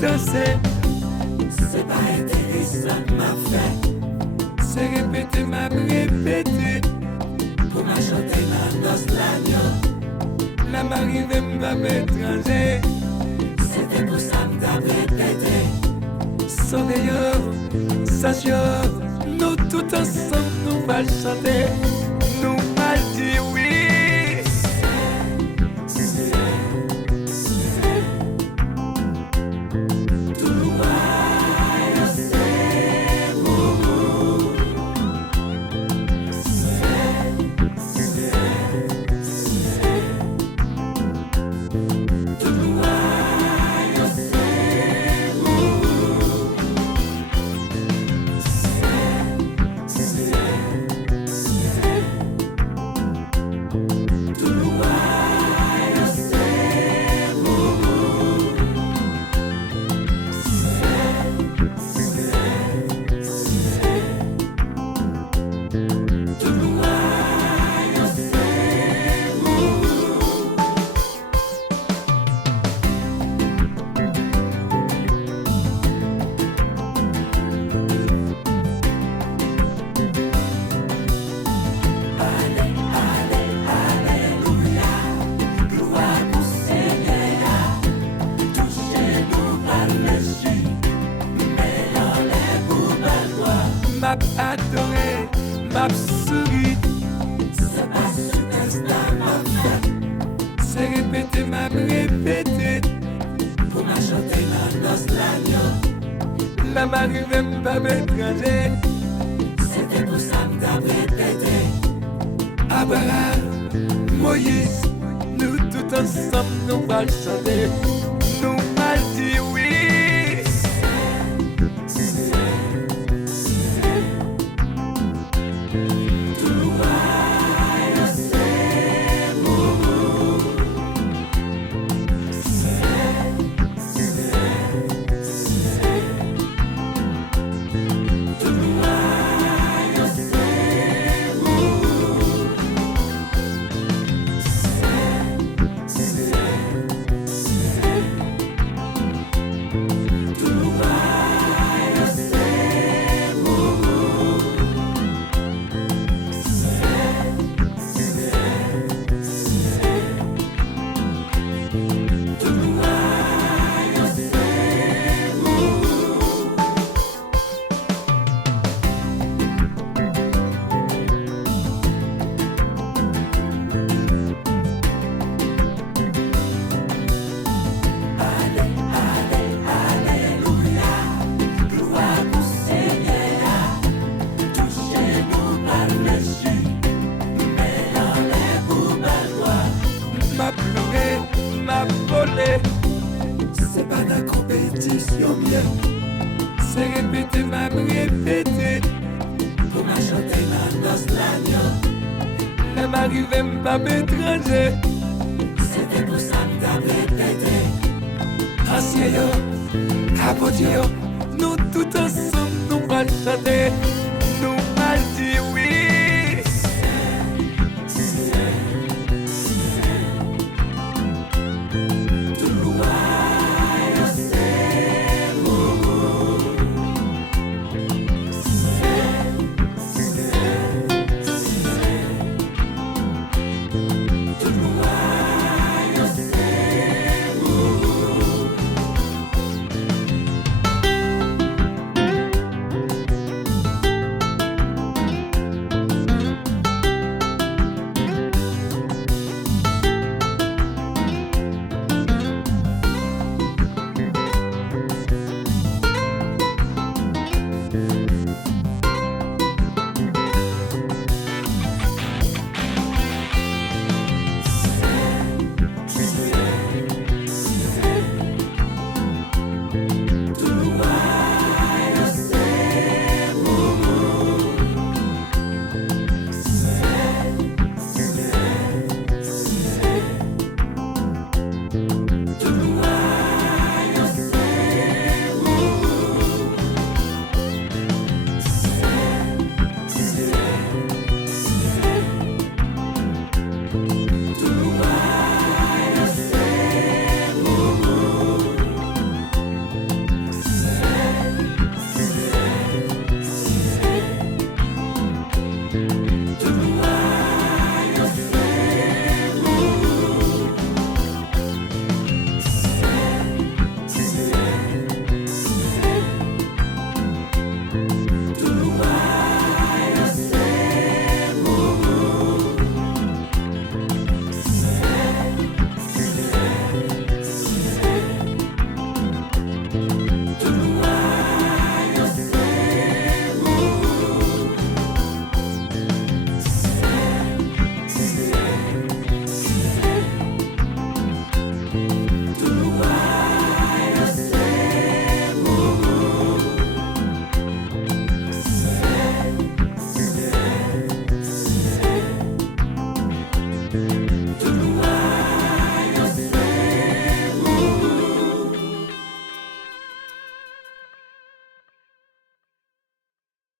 danser. C'est pas intéressant m'a fait. C'est répéter, m'a répété. Pour m'a chanter dans nos l'agneau. La m'arrive m'a étranger. C'était pour ça m't'a répété. Soleil, sachio, nous tout ensemble nous va chanter. Nous mal dire oui. M'a adoré, m'a souri. C'est pas superstar m'a fait. C'est répéter, m'a répété. Pour m'a chanter dans nos l'agneau. La m'arrive m'a étranger. C'était pour ça m't'a répété. Abraham, Moïse, nous tout ensemble nous va chanter. Nous mal dit oui. M'a pleuré, m'a volé. C'est pas la compétition bien. C'est répéter, m'a répété. Pour m'a chanter dans nos l'agneau. La m'arrive m'a étranger. C'était pour ça m't'a répété. Ancien yo, capote yo, nous tout ensemble nous va chanter. Nous mal dire oui.